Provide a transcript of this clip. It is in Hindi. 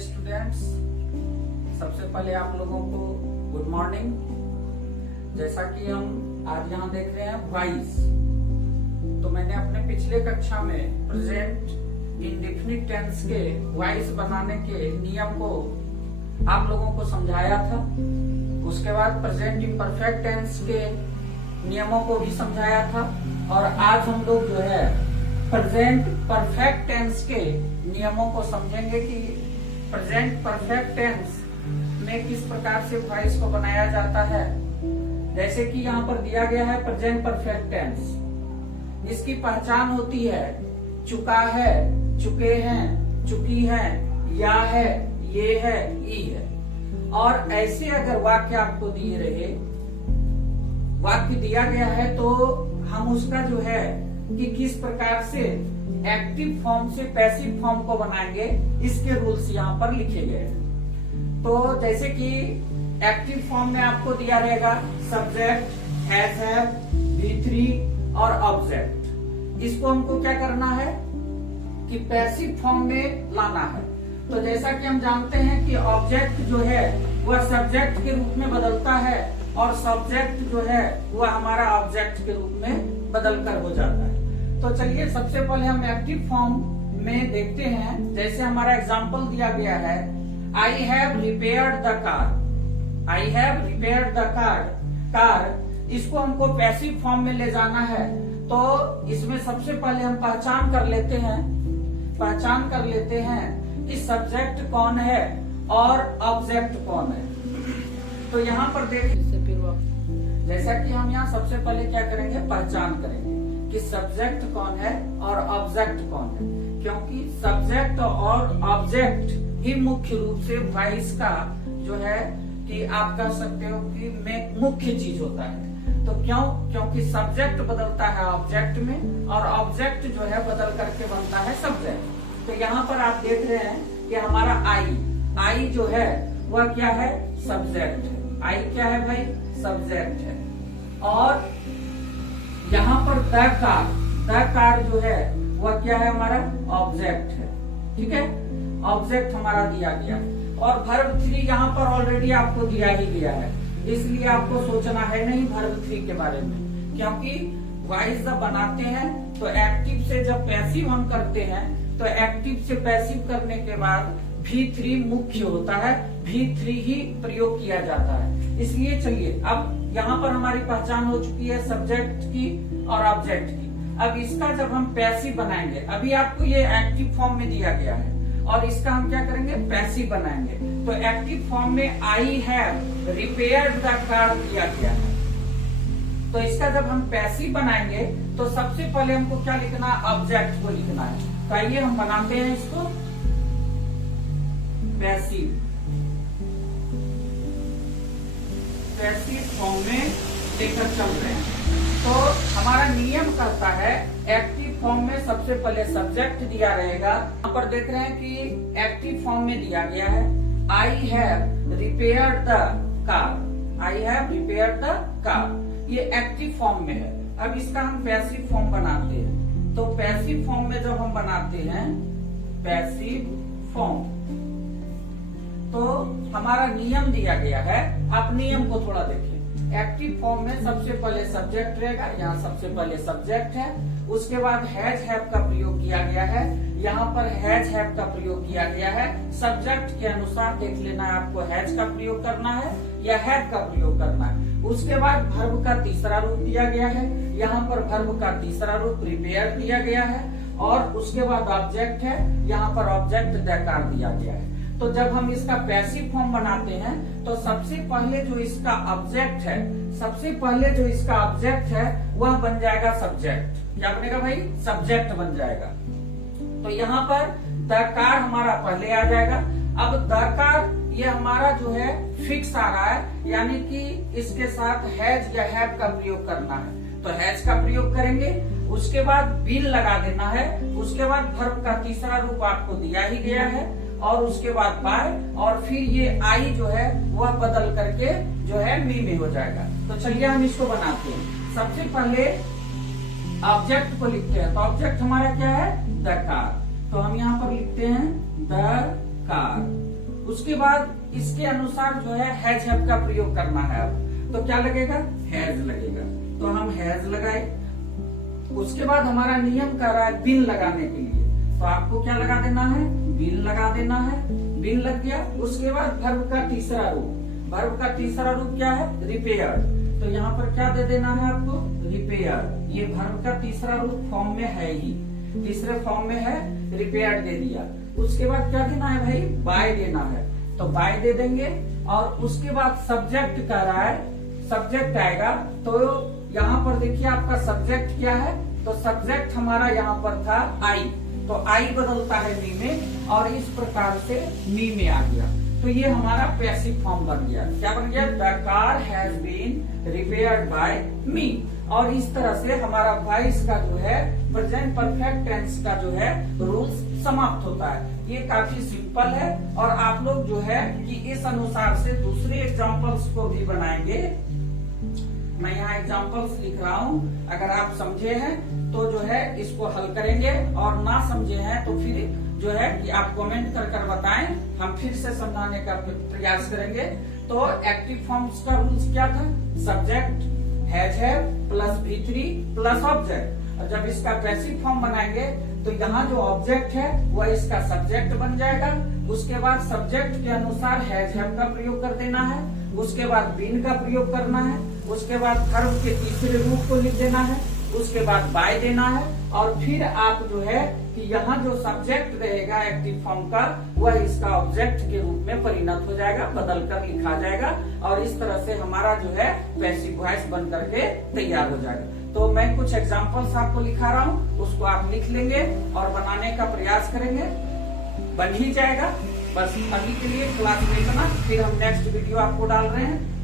स्टूडेंट्स, सबसे पहले आप लोगों को गुड मॉर्निंग। जैसा कि हम आज यहाँ देख रहे हैं वाइज, तो मैंने अपने पिछले कक्षा में प्रेजेंट इंडेफिनिट टेंस के वाइज बनाने के नियम को आप लोगों को समझाया था। उसके बाद प्रेजेंट इम्परफेक्ट टेंस के नियमों को भी समझाया था। और आज हम लोग जो है प्रेजेंट परफेक्ट टेंस के नियमों को समझेंगे कि प्रेजेंट परफेक्ट टेंस में किस प्रकार से वॉइस को बनाया जाता है। जैसे कि यहाँ पर दिया गया है प्रेजेंट परफेक्ट टेंस, इसकी पहचान होती है चुका है, चुके हैं, चुकी है, या है, ये है, ई है। और ऐसे अगर वाक्य आपको दिए रहे, वाक्य दिया गया है, तो हम उसका जो है कि किस प्रकार से एक्टिव फॉर्म से पैसिव फॉर्म को बनाएंगे, इसके रूल्स यहाँ पर लिखे गए हैं। तो जैसे कि एक्टिव फॉर्म में आपको दिया रहेगा सब्जेक्ट, हैज हैव, V3 और ऑब्जेक्ट। इसको हमको क्या करना है कि पैसिव फॉर्म में लाना है। तो जैसा कि हम जानते हैं कि ऑब्जेक्ट जो है वह सब्जेक्ट के रूप में बदलता है और सब्जेक्ट जो है वह हमारा ऑब्जेक्ट के रूप में बदल कर हो जाता है। तो चलिए सबसे पहले हम एक्टिव फॉर्म में देखते हैं। जैसे हमारा एग्जाम्पल दिया गया है, I have repaired the car. I have repaired the car, इसको हमको पैसिव फॉर्म में ले जाना है। तो इसमें सबसे पहले हम पहचान कर लेते हैं कि सब्जेक्ट कौन है और ऑब्जेक्ट कौन है। तो यहाँ पर देखिए, जैसा कि हम यहाँ सबसे पहले क्या करेंगे, पहचान करेंगे कि सब्जेक्ट कौन है और ऑब्जेक्ट कौन है। क्योंकि सब्जेक्ट और ऑब्जेक्ट ही मुख्य रूप से वॉइस का जो है कि आप कह सकते हो कि मुख्य चीज होता है। तो क्योंकि सब्जेक्ट बदलता है ऑब्जेक्ट में और ऑब्जेक्ट जो है बदल करके बनता है सब्जेक्ट। तो यहाँ पर आप देख रहे हैं कि हमारा आई जो है वह क्या है, सब्जेक्ट है। आई क्या है भाई, सब्जेक्ट है। और यहाँ पर द कार जो है वह क्या है, हमारा ऑब्जेक्ट है। ठीक है, ऑब्जेक्ट हमारा दिया गया है। और वर्ब 3 यहाँ पर ऑलरेडी आपको दिया ही गया है, इसलिए आपको सोचना है नहीं वर्ब 3 के बारे में। क्योंकि वॉइस जब बनाते हैं तो एक्टिव से जब पैसिव हम करते हैं, तो एक्टिव से पैसिव करने के बाद V3 मुख्य होता है, V3 ही प्रयोग किया जाता है। इसलिए चलिए, अब यहाँ पर हमारी पहचान हो चुकी है सब्जेक्ट की और ऑब्जेक्ट की। अब इसका जब हम पैसिव बनाएंगे, अभी आपको ये एक्टिव फॉर्म में दिया गया है और इसका हम क्या करेंगे, पैसिव बनाएंगे। तो एक्टिव फॉर्म में I have repaired the car दिया गया है। तो इसका जब हम पैसिव बनाएंगे तो सबसे पहले हमको क्या लिखना है, ऑब्जेक्ट को लिखना है। तो आइए हम बनाते हैं इसको पैसिव फॉर्म में लेकर चल रहे हैं। तो हमारा नियम कहता है एक्टिव फॉर्म में सबसे पहले सब्जेक्ट दिया रहेगा। यहाँ पर देख रहे हैं कि एक्टिव फॉर्म में दिया गया है I have repaired the car. I have repaired the car, ये एक्टिव फॉर्म में है। अब इसका हम पैसिव फॉर्म बनाते हैं। तो पैसिव फॉर्म में जब हम बनाते हैं पैसिव फॉर्म, तो हमारा नियम दिया गया है। आप नियम को थोड़ा देखिए। एक्टिव फॉर्म में सबसे पहले सब्जेक्ट रहेगा, यहाँ सबसे पहले सब्जेक्ट है। उसके बाद हैज हैव का प्रयोग किया गया है, यहाँ पर हैज हैव का प्रयोग किया गया है। सब्जेक्ट के अनुसार देख लेना है आपको हैज का प्रयोग करना है या हैव का प्रयोग करना है। उसके बाद वर्ब का तीसरा रूप दिया गया है, यहाँ पर वर्ब का तीसरा रूप रिपेयर दिया गया है। और उसके बाद ऑब्जेक्ट है, यहाँ पर ऑब्जेक्ट द कार दिया गया है। तो जब हम इसका पैसिव फॉर्म बनाते हैं तो सबसे पहले जो इसका ऑब्जेक्ट है वह बन जाएगा सब्जेक्ट। क्या बनेगा भाई, सब्जेक्ट बन जाएगा। तो यहाँ पर द कार हमारा पहले आ जाएगा। अब द कार ये हमारा जो है फिक्स आ रहा है, यानी कि इसके साथ हैज या हैव का प्रयोग करना है। तो हैज का प्रयोग करेंगे, उसके बाद बिल लगा देना है। उसके बाद वर्ब का तीसरा रूप आपको दिया ही गया है और उसके बाद बाय, और फिर ये आई जो है वह बदल करके जो है मी में हो जाएगा। तो चलिए हम इसको बनाते हैं। सबसे पहले ऑब्जेक्ट को लिखते हैं। तो ऑब्जेक्ट हमारा क्या है, द कार। तो हम यहाँ पर लिखते हैं द कार। उसके बाद इसके अनुसार जो है हैज हैव का प्रयोग करना है। अब तो क्या लगेगा, हैज लगेगा, तो हम हैज लगाए। उसके बाद हमारा नियम कह रहा है बिन लगाने के लिए, तो आपको क्या लगा देना है, बिन लगा देना है। बिन लग गया। उसके बाद वर्ब का तीसरा रूप, वर्ब का तीसरा रूप क्या है, रिपेयर। तो यहाँ पर क्या दे देना है आपको, रिपेयर। ये वर्ब का तीसरा रूप फॉर्म में है ही, तीसरे फॉर्म में है, रिपेयर दे दिया। उसके बाद क्या देना है भाई, बाय देना है, तो बाय दे देंगे। और उसके बाद सब्जेक्ट कह रहा है, सब्जेक्ट आएगा। तो यहाँ पर देखिए आपका सब्जेक्ट क्या है, तो सब्जेक्ट हमारा यहाँ पर था आई, तो आई बदलता है मी में, और इस प्रकार से मी में आ गया। तो ये हमारा पैसिव फॉर्म बन गया। क्या बन गया, the car has been repaired by me. और इस तरह से हमारा वॉइस का जो है प्रेजेंट परफेक्ट टेंस का जो है रूल्स समाप्त होता है। ये काफी सिंपल है, और आप लोग जो है कि इस अनुसार से दूसरे एग्जाम्पल्स को भी बनाएंगे। मैं यहाँ एग्जाम्पल्स लिख रहा हूँ, अगर आप समझे हैं तो जो है इसको हल करेंगे, और ना समझे हैं तो फिर जो है कि आप कमेंट कर बताएं, हम फिर से समझाने का प्रयास करेंगे। तो एक्टिव फॉर्म्स का रूल्स क्या था, subject has have plus V3 plus object. और जब इसका पैसिव फॉर्म बनाएंगे तो यहाँ जो ऑब्जेक्ट है वह इसका सब्जेक्ट बन जाएगा। उसके बाद सब्जेक्ट के अनुसार हैज हैव का प्रयोग कर देना है, उसके बाद बीन का प्रयोग करना है, उसके बाद वर्ब के तीसरे रूप को लिख देना है, उसके बाद बाय देना है। और फिर आप जो है कि यहाँ जो सब्जेक्ट रहेगा एक्टिव फॉर्म का, वह इसका ऑब्जेक्ट के रूप में परिणत हो जाएगा, बदल कर लिखा जाएगा, और इस तरह से हमारा जो है पैसिव वॉइस बन करके तैयार हो जाएगा। तो मैं कुछ एग्जाम्पल्स आपको लिखा रहा हूँ, उसको आप लिख लेंगे और बनाने का प्रयास करेंगे, बन ही जाएगा। बस अभी के लिए क्लास में इतना, फिर हम नेक्स्ट वीडियो आपको डाल रहे हैं।